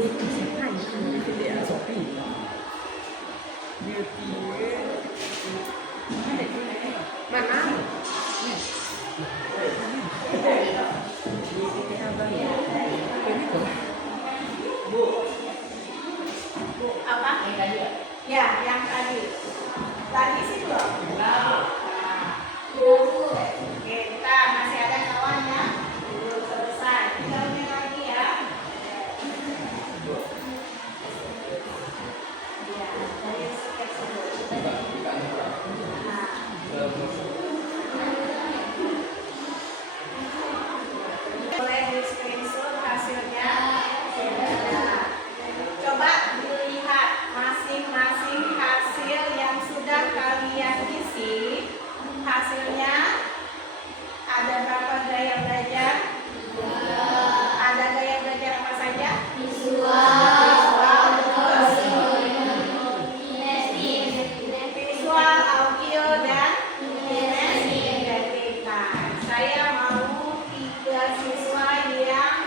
Apa? Ya, yang tadi. Tadi sih belum. Oke, kita masih ada kawan ya. Belum selesai. Kita ulang lagi ya. Ya, dari sketch dulu. Boleh di screenshot hasilnya. Coba dilihat masing-masing hasil yang sudah kalian isi. Hasilnya ada berapa gaya belajar? Ada gaya belajar apa saja? Visual, audio, dan kinestetik. Nah, saya mau 3 siswa yang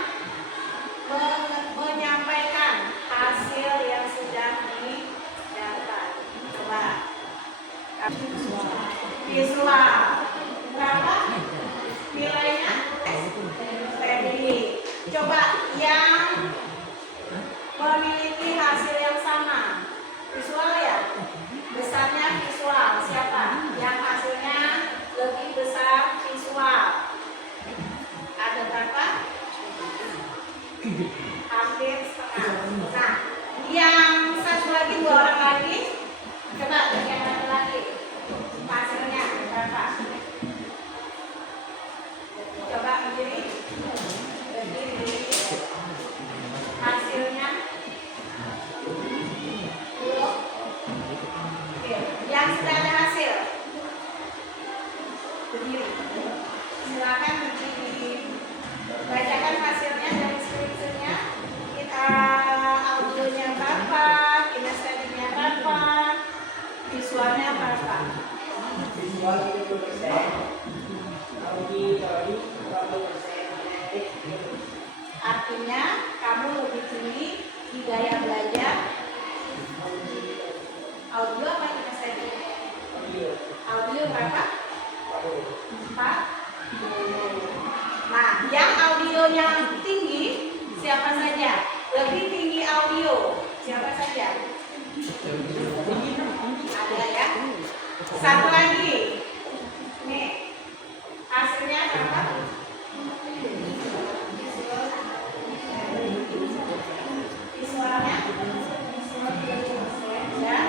menyampaikan hasil yang sudah didapat. Coba. Visual. Berapa nilainya? Tadi. Coba yang memiliki hasil yang sama. Visual ya? Besarnya visual. Siapa? Yang hasilnya lebih besar visual. Ada berapa? Hampir setengah. Nah, yang satu lagi, 2 orang lagi. Coba yang satu lagi. Hasilnya berapa? Coba berdiri. Hasilnya belum. Oke, yang sudah ada hasil berdiri. Silakan berdiri. Bacakan hasilnya dari screenshotnya. Kita audionya berapa, kinestetiknya berapa, visualnya berapa. Visual 30%, audio 40%. Artinya kamu lebih tinggi di gaya belajar audio apa kinestetik? Audio berapa? 40. Nah, yang audionya tinggi siapa saja? Lebih tinggi audio siapa saja? Ada ya? Satu lagi. Nih, hasilnya berapa? Visualnya? Dan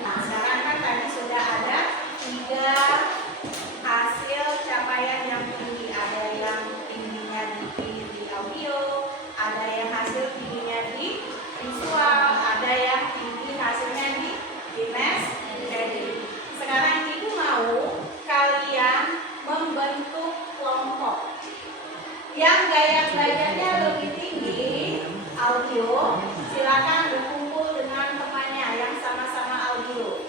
nah, sekarang kan tadi sudah ada 3 hasil capaian yang tinggi. Ada yang tingginya di audio, ada yang hasil tingginya di visual, ada yang tinggi hasilnya di kinestetik. Sekarang ibu mau kalian membentuk kelompok yang gaya belajarnya lebih tinggi audio. Silakan berkumpul dengan temannya yang sama-sama audio.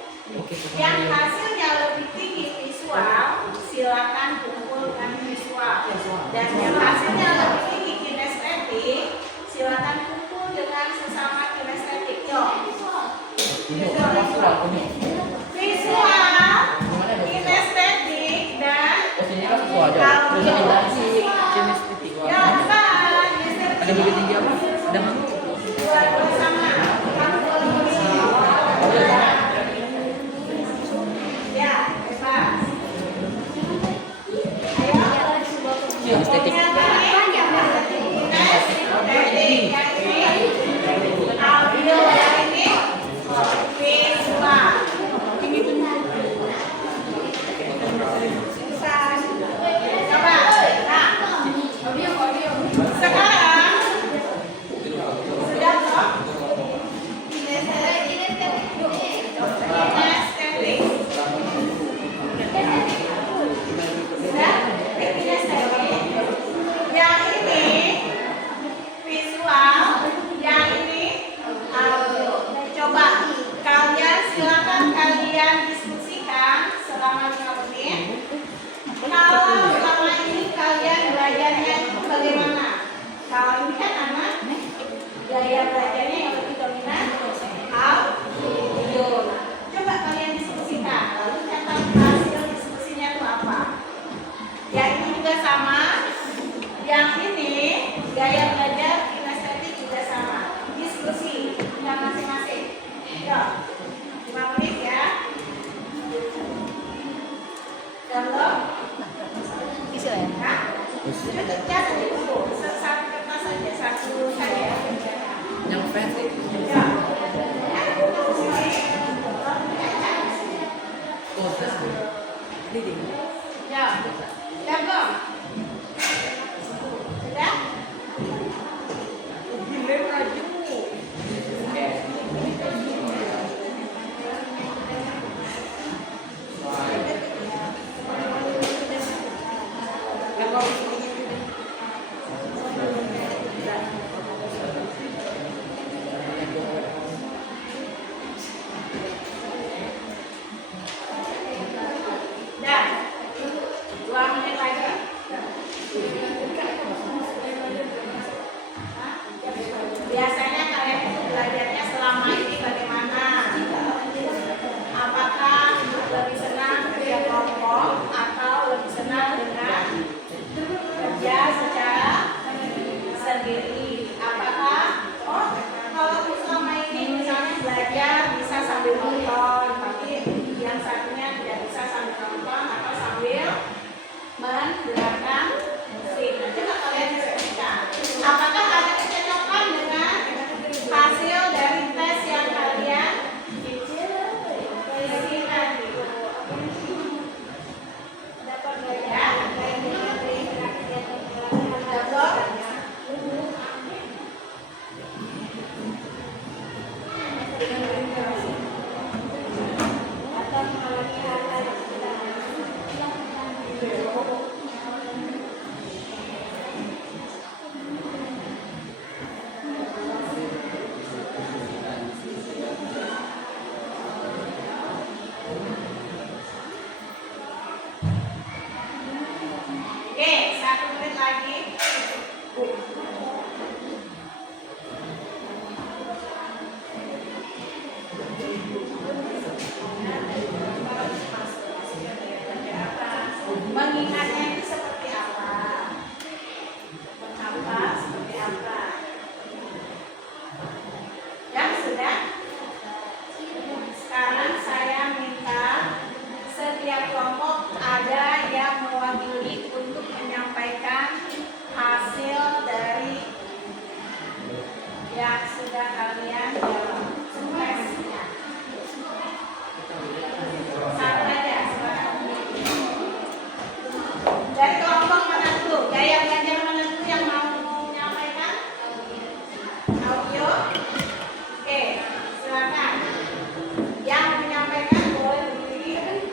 Yang hasilnya lebih tinggi visual, silakan kumpul dengan visual. Dan yang hasilnya lebih tinggi kinestetik, silakan kumpul dengan sesama kinestetik. Yo. Visual, kinestetik, dan ya, Ada lebih tinggi apa? Ada mana? dua-dua sama. Ya, bebas. Ayo. Estetik. Audio yang ini visual. Coba gaya belajarnya yang lebih dominan audio. Coba kalian diskusikan, lalu catat hasil diskusinya itu apa. Ya ini juga sama. Yang ini gaya belajar kinestetik juga sama. Diskusi tentang masing-masing. Yuk, 5 menit ya. Contoh. Isi lah ya. Nah, catat di buku. Satu kertas saja, satu saja. Yang versi. Ya. Oh, terus. Ini ding. Ya. Contoh. Sudah? Gile maju. Dah. 2 menit lagi. Biasanya kalian itu belajarnya selama ini bagaimana? Apakah lebih senang kerja kelompok atau lebih senang dengan kerja secara sendiri? Apakah kalau selama ini misalnya belajar bisa sambil nonton, tapi yang satunya tidak bisa sambil nonton atau sambil mendengarkan musik. Coba kalian diskusikan. Apakah ada kecocokan dengan hasil dari tes yang kalian isi tadi? Dapat ya? Dapat? Oke, 1 menit lagi. Mengingatnya itu seperti apa? Mengapa seperti apa? Yang sudah? Sekarang saya minta setiap kelompok ada yang mewakili untuk menyampaikan hasil dari yang sudah kalian jawab. Tesnya. Satu aja, silakan. Dari kelompok mana dulu? Gaya belajar mana dulu yang mau menyampaikan? Audio? Oke, silakan. Yang menyampaikan boleh berdiri.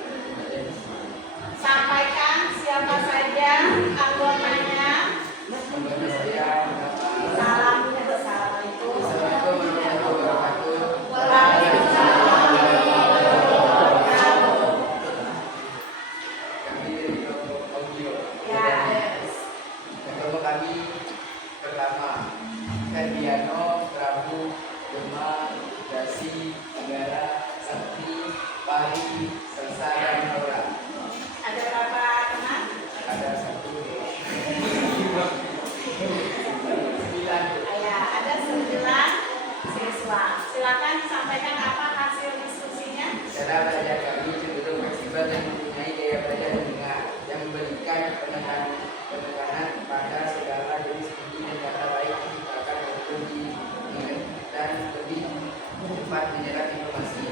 Sampaikan siapa saja anggotanya. Salam. Assalamualaikum. Ketemu kami pertama Ferdiano, Prabu, Gemma, Dasi, Negara, Sakti, Pari, Selsa, dan Nora. Ada berapa teman? Ada 9. Ya, ada 9 siswa. Silakan disampaikan apa hasil diskusinya. Cara belajar kami cenderung fleksibel dan mempunyai gaya belajar mendengar yang memberikan penekanan pada segala jenis kunci dan kata baik digunakan untuk diingat dan lebih cepat menyerap informasi.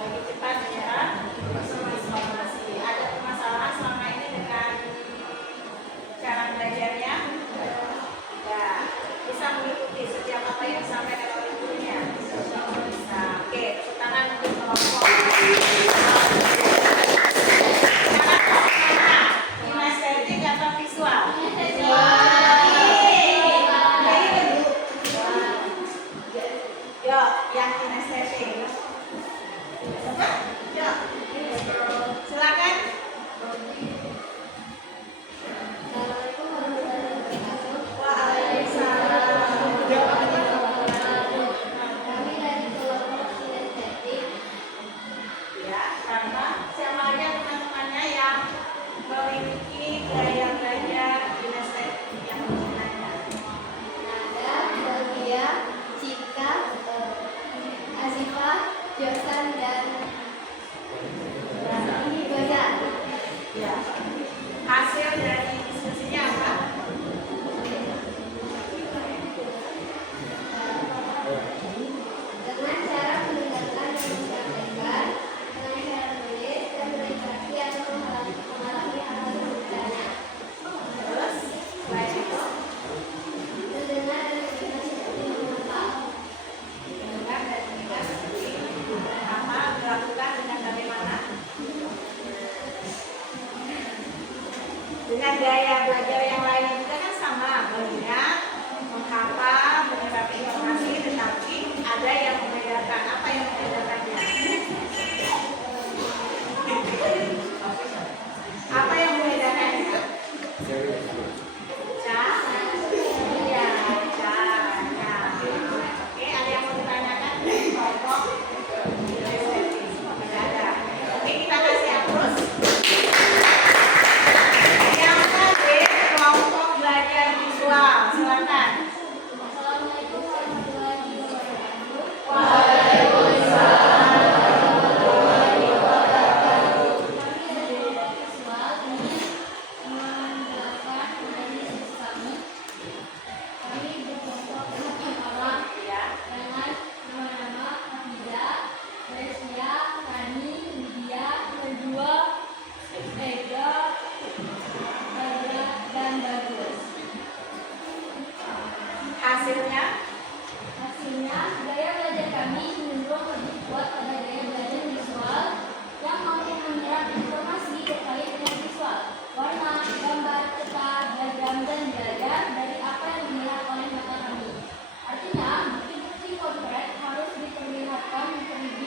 Lebih cepat menyerap informasi. Ada permasalahan selama ini dengan cara belajarnya? Ya, bisa mengikuti setiap apa yang disampaikan oleh gurunya. Bisa. Oke, tepuk tangan untuk kelompok. Kinestetik atau visual? Yuk, yang kinestetik. Yuk, silakan. Waalaikumsalam.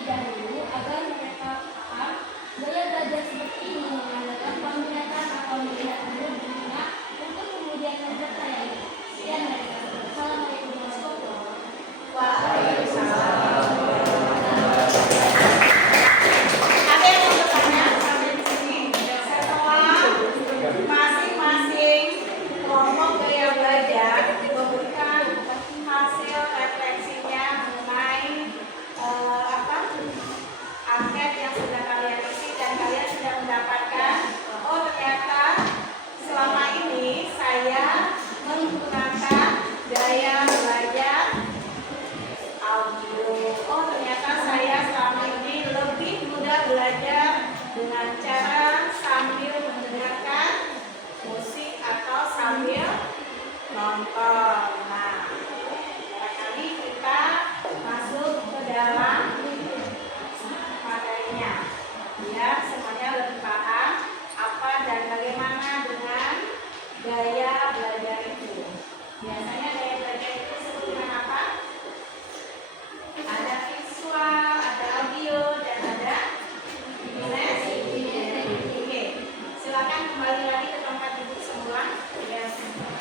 dahulu agar mereka paham. Gaya belajar seperti ini mengandalkan penglihatan atau melihat dulu dunia untuk kemudian mempercayai. Sekian dari kami. Assalamualaikum warahmatullahi wabarakatuh. Waalaikumsalam. Ada yang mau bertanya sampai di sini? Setelah masing-masing kelompok gaya belajar memberikan hasil refleksinya mengenai angket yang sudah kalian isi dan kalian sudah mendapatkan, oh ternyata selama ini saya menggunakan gaya belajar audio. Oh ternyata saya selama ini lebih mudah belajar dengan cara sambil mendengarkan musik atau sambil nonton. Nah, barangkali kita masuk ke dalam materinya, biar semuanya lebih paham apa dan bagaimana dengan gaya belajar itu. Biasanya gaya belajar itu disebut dengan apa? Ada visual, ada audio, dan ada kinestetik. Oke, silakan kembali lagi ke tempat duduk semua. Ya. Untuk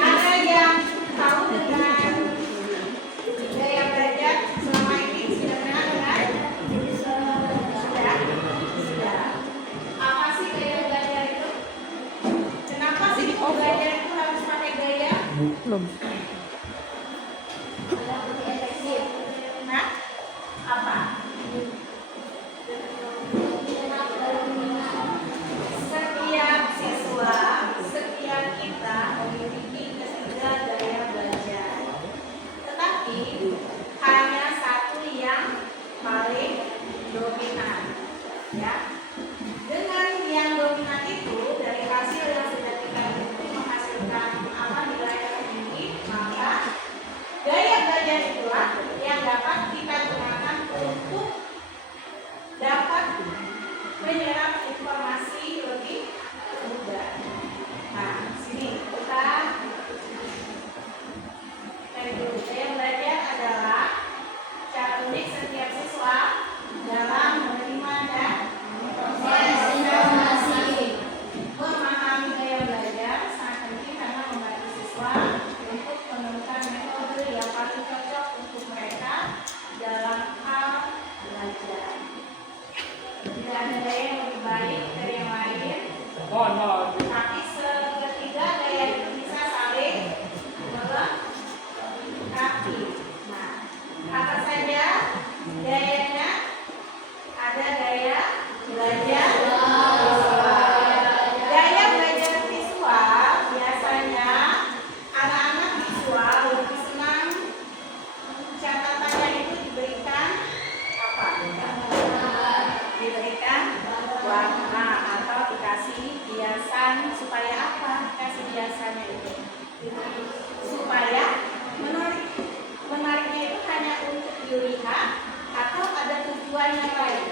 Ada yang tahu dengan gaya belajar selama ini sudah kenal dengan? Sudah? Sudah. Apa sih gaya belajar itu? Kenapa sih belajar itu harus pakai gaya? Belum. Nah, apa? Setiap siswa, setiap kita memiliki ketiga gaya belajar. Tetapi hanya satu yang paling dominan. Ya. Dengan yang dominan itu dari hasil yang sudah kita hitung menghasilkan apa nilai yang tinggi, maka gaya belajar itulah yang dapat kita gunakan untuk dapat menyerap informasi lebih mudah. Nah, sini kita cari dulu. Gaya belajar adalah cara unik setiap siswa dalam menerima dan memahami gaya belajar sangat penting karena membantu siswa untuk menemukan metode yang paling cocok untuk mereka dalam hal belajar. Tidak ada gaya yang lebih baik dari yang lain, tapi ketiga gaya itu bisa saling melengkapi. Nah, apa saja gayanya? Ada gaya belajar visual. Gaya belajar visual biasanya anak-anak visual lebih senang catatannya itu diberikan apa? Diberikan warna atau dikasih hiasan supaya apa? Kasih hiasannya itu supaya menariknya itu hanya untuk dilihat atau ada tujuan yang lain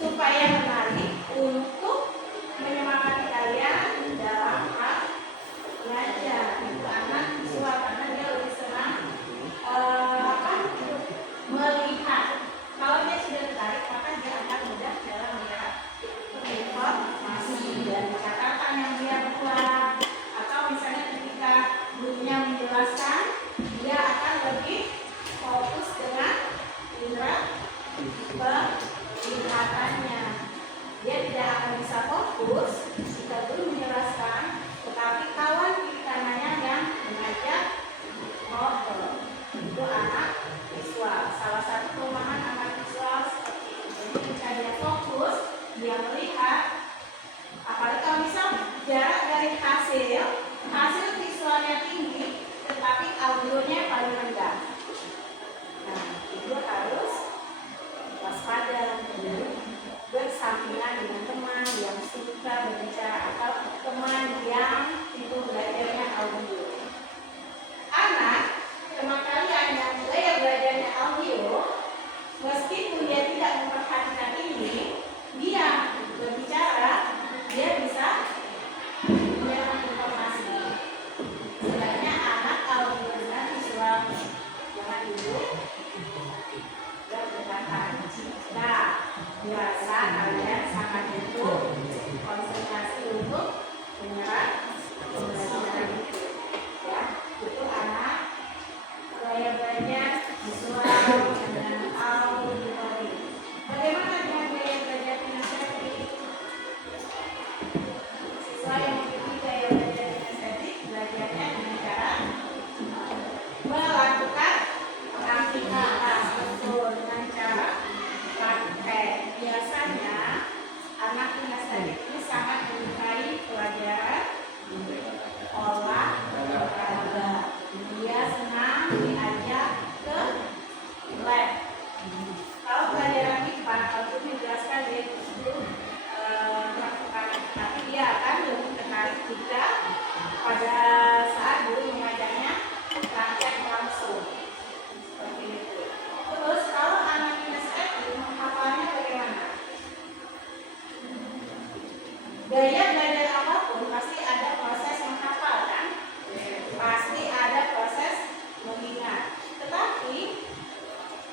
supaya menarik untuk menyemangati kalian dalam hal belajar. Itu anak visual karena dia lebih senang melihat. Kalau dia sudah tertarik maka dia akan mudah dalam menyerap informasi dari catatan yang dia buat, atau misalnya ketika gurunya menjelaskan dia akan lebih fokus dengan indera penglihatannya. Gaya belajar apapun pasti ada proses menghafal kan? Pasti ada proses mengingat. Tetapi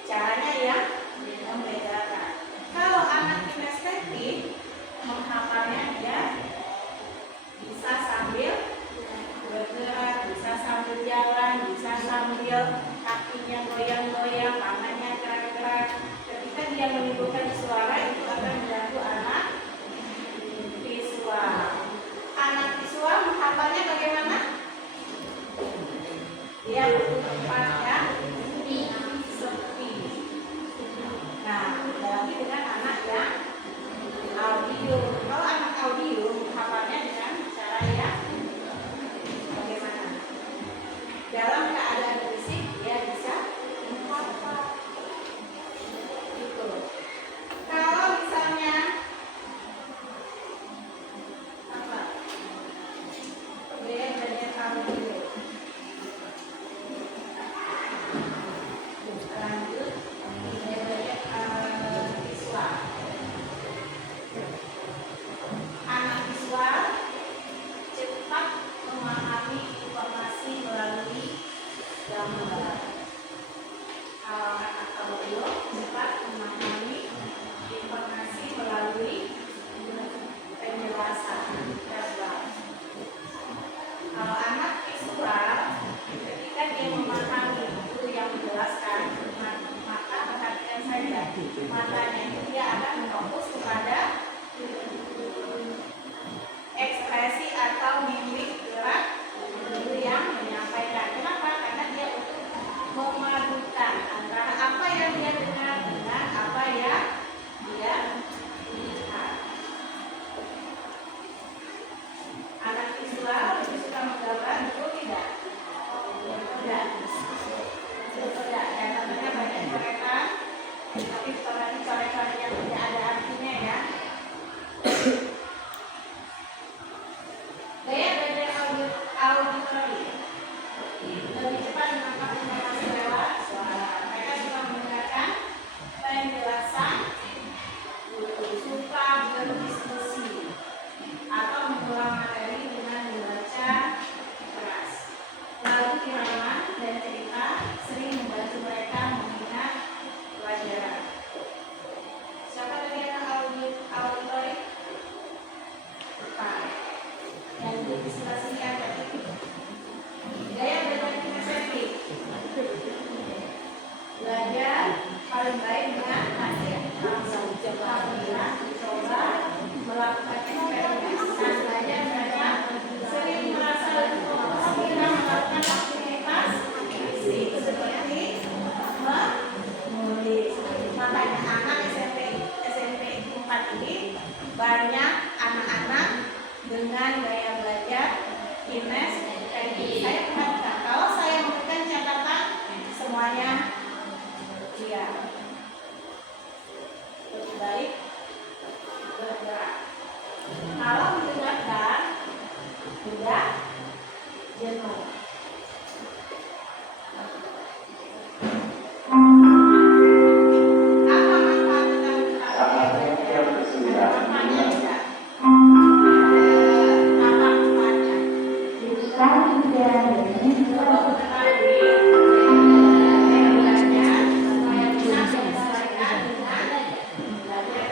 caranya yang membedakan. Kalau anak kinestetik menghafalnya dia bisa sambil bergerak, bisa sambil jalan, bisa sambil kakinya goyang-goyang, tangannya gerak-gerak. Ketika dia menimbulkan suara itu akan mengganggu anak visual. Anak visual menghafalnya bagaimana? Dia butuh tempat yang sepi. Nah, berarti dengan anak yang audio. Kalau anak audio menghafalnya dengan cara yang bagaimana? Dalam keadaan berisik dia bisa menghafal. Gitu. Kalau misalnya apa? Gaya belajar audio. Lanjut, gaya belajar visual. Anak visual cepat memahami informasi melalui gambar. Kalau anak audio cepat memahami informasi melalui penjelasan verbal. Kalau anak visual, ketika dia memahami guru yang menjelaskan, maka perhatikan saja matanya itu dia akan fokus kepada ekspresi atau mimik gerak guru yang menyampaikan. Kenapa? Karena dia untuk memadukan antara apa yang dia dengar dengan apa yang dia lihat. Anak visual lebih suka menggambar, betul tidak? Tidak. Tidak. Dan tentunya banyak coretan, tapi coretan yang tidak ada artinya ya. Gaya belajar auditory lebih cepat menangkap informasi lewat suara. Mereka suka mendengarkan penjelasan, suka berdiskusi atau mengulang materi dengan membaca keras. Lalu irama dan cerita sering membantu mereka mengingat pelajaran. Siapa tadi yang auditory? Bukan. Yang di sebelah sini ada gaya belajar kinestetik. Belajar paling baik dengan hasil langsung. Apabila coba melakukan eksperimen. Nah, belajar mereka sering merasa lebih fokus ketika melakukan aktivitas fisik seperti menulis. Makanya anak SMP 4 ini banyak anak-anak dengan gaya belajar kinestetik. Saya perhatikan kalau saya memberikan catatan semuanya iya. Lebih baik bergerak. Kalau mendengarkan tidak jenuh. Apa manfaat tentang gaya belajar? Manfaatnya tidak? Apa manfaatnya? Coba mengetahui gaya belajar supaya bisa menyesuaikan dengan belajar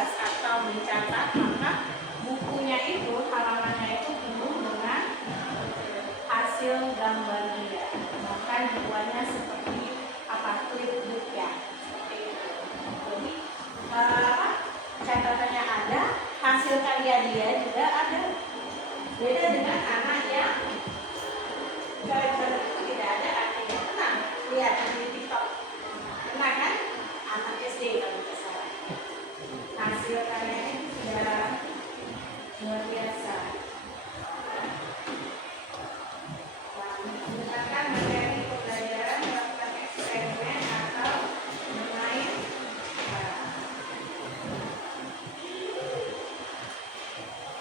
menugas atau mencatat, maka bukunya itu halamannya itu penuh dengan hasil gambar dia. Bahkan dibuatnya seperti flipbook ya, seperti itu. Jadi catatannya ada, hasil karya dia juga ada. Beda dengan anak yang coret-coret itu tidak ada artinya. Tenang, lihat di TikTok. Tenang kan? Anak SD kalau tidak salah. Hasil karyanya itu sudah luar biasa. Menggunakan materi pembelajaran melakukan eksperimen atau bermain.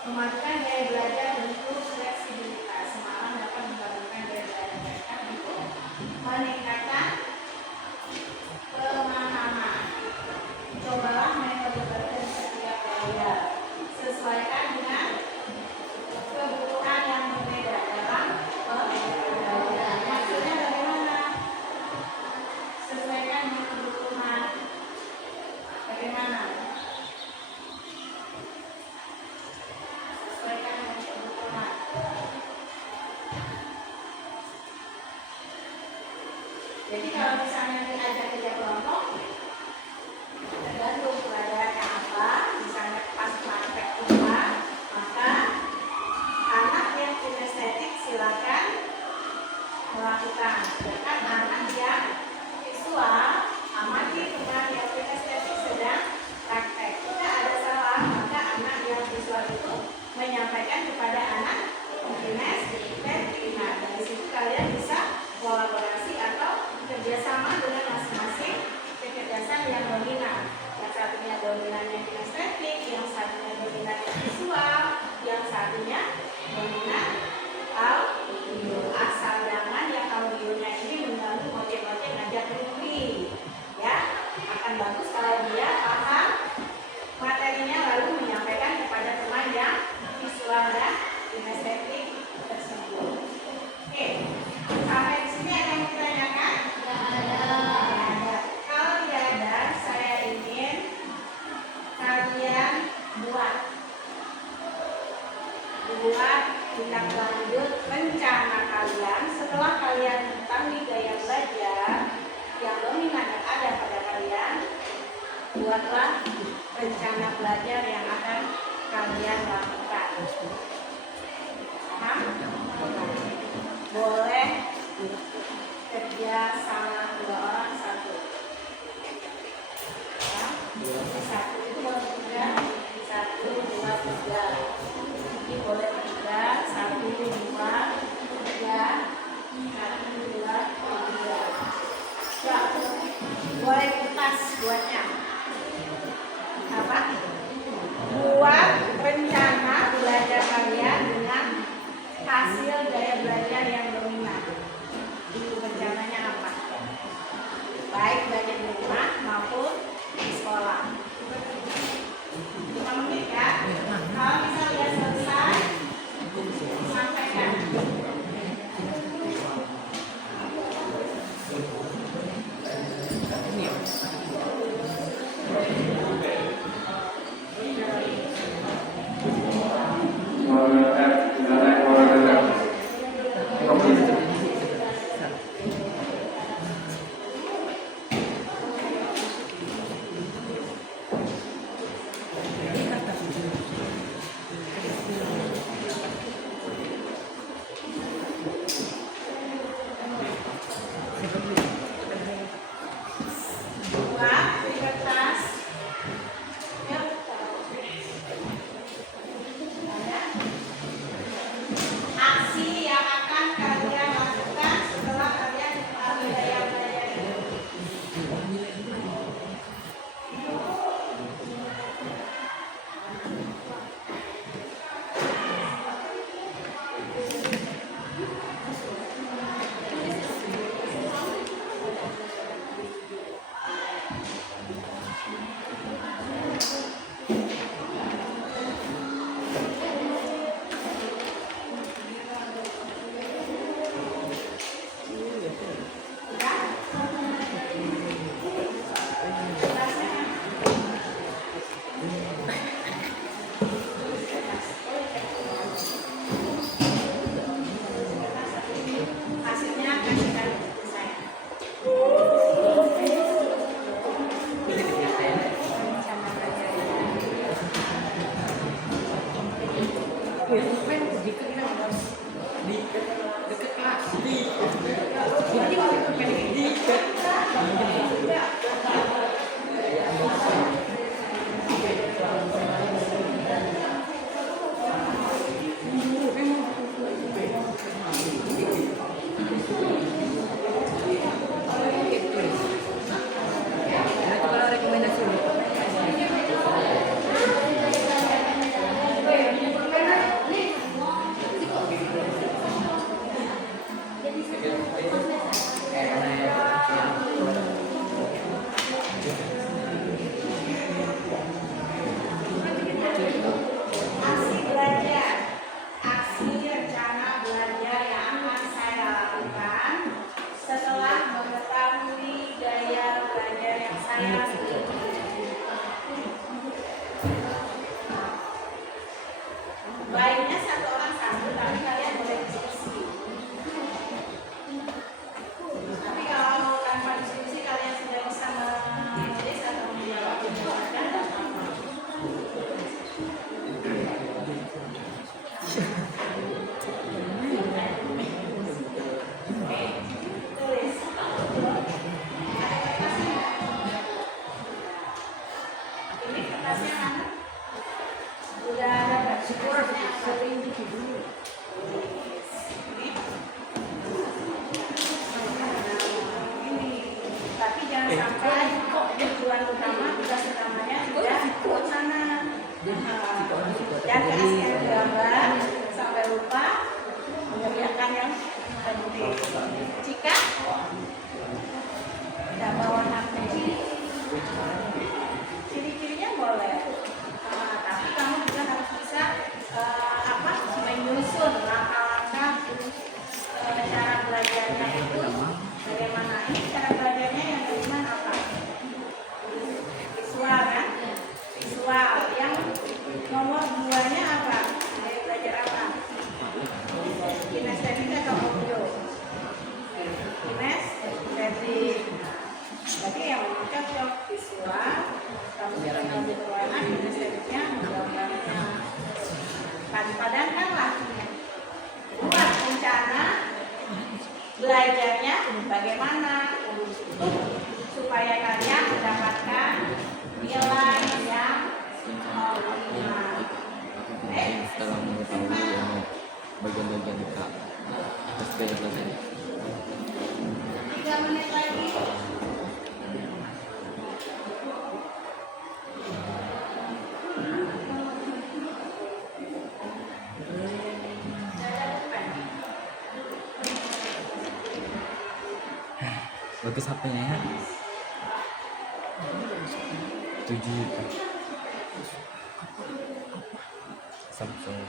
Memadukan gaya belajar bentuk fleksibilitas. Semalam dapat mengembangkan gaya belajar mereka untuk meningkatkan pemahaman. Cobalah metode belajar setiap gaya. Sesuaikan dengan kebutuhan yang berbeda dalam pembelajaran. Maksudnya bagaimana? Sesuaikan dengan kebutuhan. Bagaimana? Sesuaikan dengan kebutuhan. Jadi kalau misalnya diajak kerja kelompok, tergantung pelajarannya apa. Misalnya pas praktek rumah, maka anak yang kinestetik silakan melakukan. Sedangkan anak yang visual amati teman yang kinestetik sedang praktek. Tidak ada salah, maka anak yang visual itu menyampaikan kepada anak kinestetik. Nah, dari situ kalian bisa kolaborasi atau kerjasama dengan masing-masing kecerdasan yang dominan. Yang satunya dominannya kinestetik, yang satunya dominannya visual, yang satunya dominan audio. Asal jangan yang audionya ini mengganggu ngoceh-ngoceh ngajak mimpi. Ya, akan bagus kalau dia paham materinya lalu menyampaikan kepada teman yang visual dan kinestetik tersebut. Oke, sampai di sini ada yang ditanyakan? Tidak ada. Kalau tidak ada, saya ingin kalian buat tindak lanjut rencana kalian setelah kalian mengetahui gaya belajar yang dominan yang ada pada kalian. Buatlah rencana belajar yang akan kalian lakukan. Paham? Boleh kerja sama 2 orang 1. Ya, 1 itu boleh 3, 1, 2, 3. Ini boleh 3, 1, 2, 3, 1, 2, 3. Ya, boleh kertas buatnya. Apa? Buat rencana belajar kalian dengan hasil gaya belajar yang dominan. Itu rencananya apa? Baik belajar di rumah maupun di sekolah. 5 menit ya. Kalau misalnya selesai, sampaikan. Buat di kertas Wih, pen deket kan? Deket, deket kelas. Jadi waktu itu pen deket. Nah, coba rekomendasi nih. Aksi belajar, aksi rencana belajar yang akan saya lakukan setelah mengetahui gaya belajar yang saya pilih. Baiknya satu orang satu, tapi kalian boleh diskusi. Tapi kalau tanpa diskusi kalian sudah bisa menulis atau menjawab jawaban, tidak apa-apa. Tulis. Ada kertasnya nggak? Ini kertasnya mana? Udah ada nggak? Ini. Tapi jangan sampai tujuan utama, tugas utamanya sudah ke sana. Dan kasih gambar sampai lupa mengerjakan yang penting. Jika tidak bawa HP, ciri-cirinya boleh. Tapi kamu juga harus bisa menyusun langkah-langkah cara belajarnya itu bagaimana. Ini cara belajarnya yang dari mana apa? Visual kan? Visual. Yang nomor 2-nya apa? Gaya belajar apa? Kinestetik atau audio? Kinestetik. Berarti yang cocok visual. Kamu bisa ngambil warna kinestetiknya, gambarnya. Padankanlah. Buat rencana belajarnya bagaimana supaya kalian mendapatkan nilai yang optimal. Setelah mengetahui bagian-bagian SPM tadi. 3 menit lagi. Bagus HP-nya ya. 7 juta. Samsung.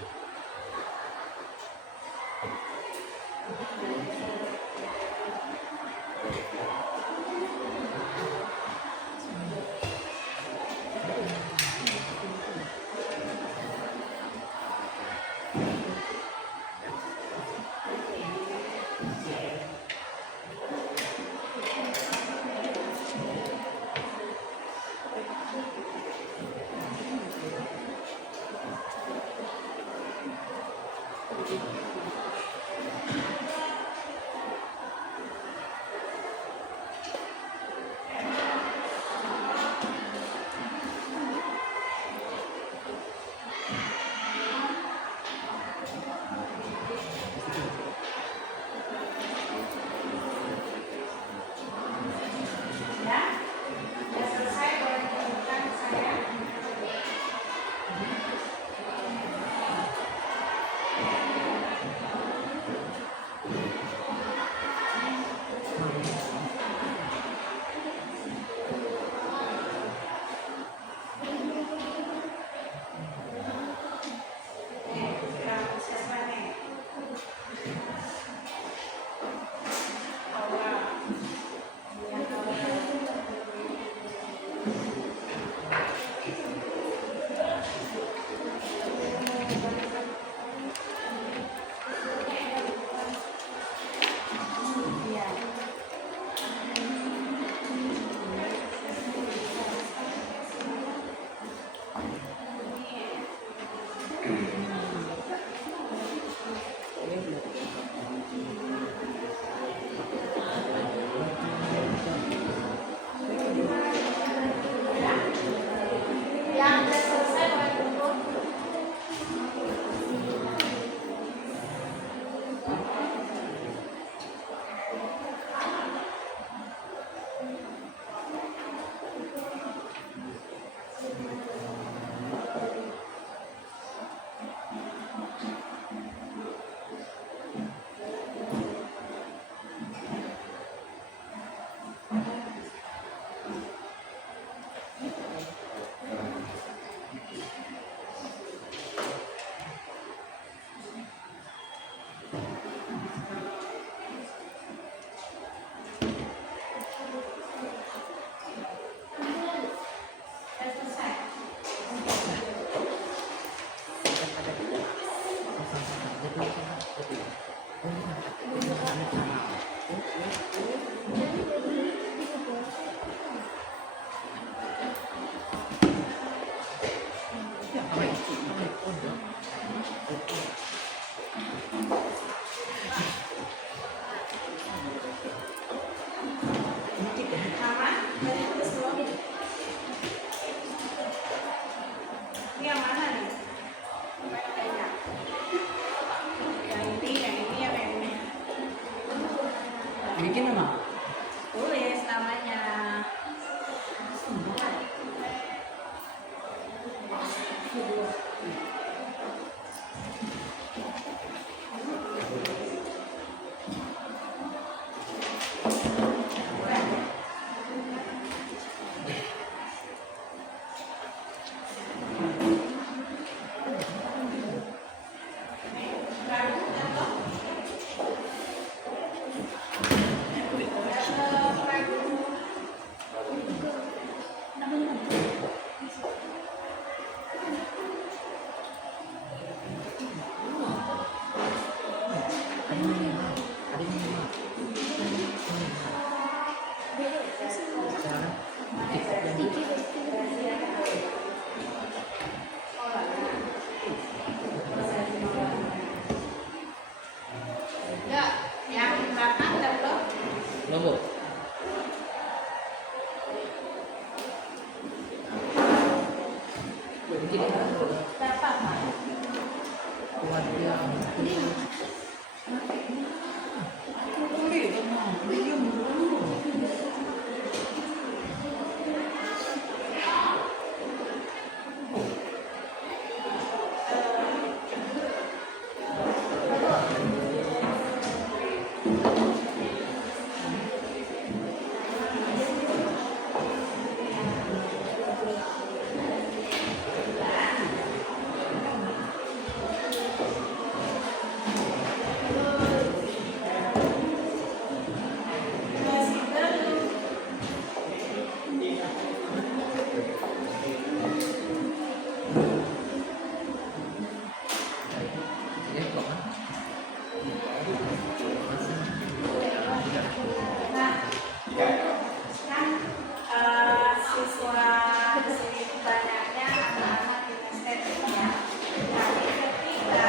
Berapa, Pak? Masih belum. Ya, kok kan? Nah, kan siswa di sini banyaknya anak-anak estetik ya. Tapi ketika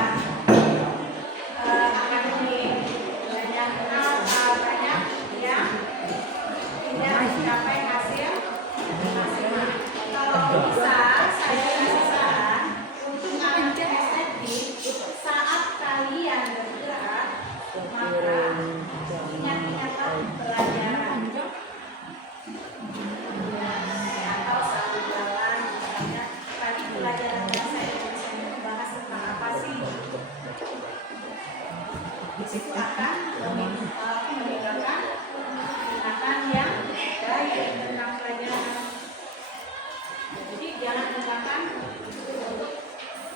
akademik banyak banyak yang tidak mencapai hasil maksimal. Kalau bisa saya kasih saran untuk anak estetik saat kalian bergerak maka ingat-ingatlah pelajaran atau satu jalan misalnya tadi pelajaran yang saya bahas tentang apa sih di situ akan meninggalkan ingatan yang baik tentang pelajaran. Jadi jangan gunakan untuk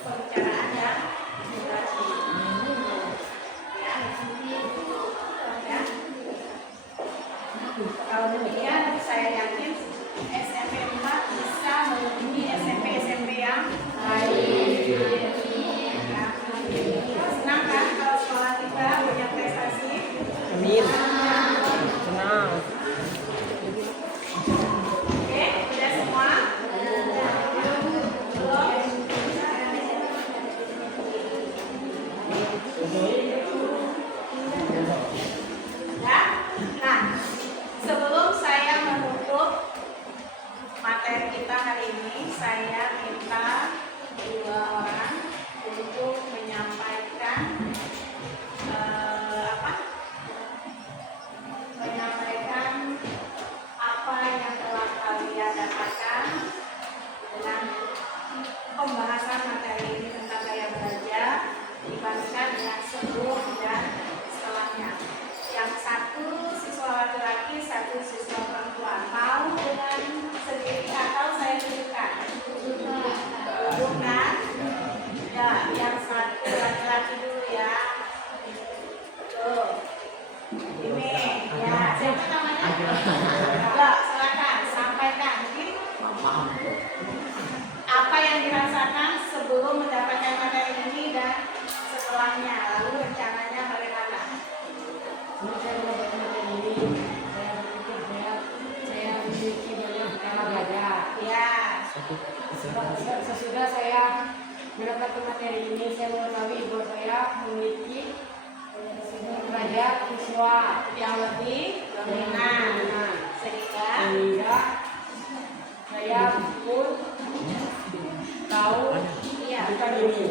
pembicaraan yang negatif. Ya. Kalau demikian saya yakin SMP 4 bisa melebihi SMP yang lain. Ya. Senang kan kalau sekolah kita punya prestasi? Amin. Senang. Oke, udah semua? Ya. Nah, sebelum saya menutup materi kita hari ini, saya minta dua orang untuk menyampaikan menyampaikan apa yang telah kalian dapatkan dengan pembahasan materi ini tentang gaya belajar dibandingkan dengan sebelum dan setelahnya. Yang satu siswa laki-laki, satu siswa perempuan. Mau dengan sendiri atau saya tunjukkan? Bukan? Ya, yang satu laki-laki dulu ya. Tuh. Ini, ya, siapa namanya? Ya, silakan sampaikan. Mungkin apa yang dirasakan sebelum mendapatkan materi ini dan setelahnya, lalu rencananya bagaimana? Saya mendapatkan materi ini, saya berpikir saya memiliki banyak cara belajar. Ya, Sesudah saya mendapatkan materi ini, saya mengetahui bahwa saya memiliki belajar siswa yang lebih dominan sehingga saya pun tahu iya, bukan ini.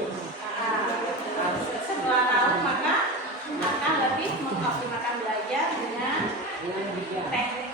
setelah tahu maka akan lebih mengoptimalkan belajar dengan Dengan bijak. teknik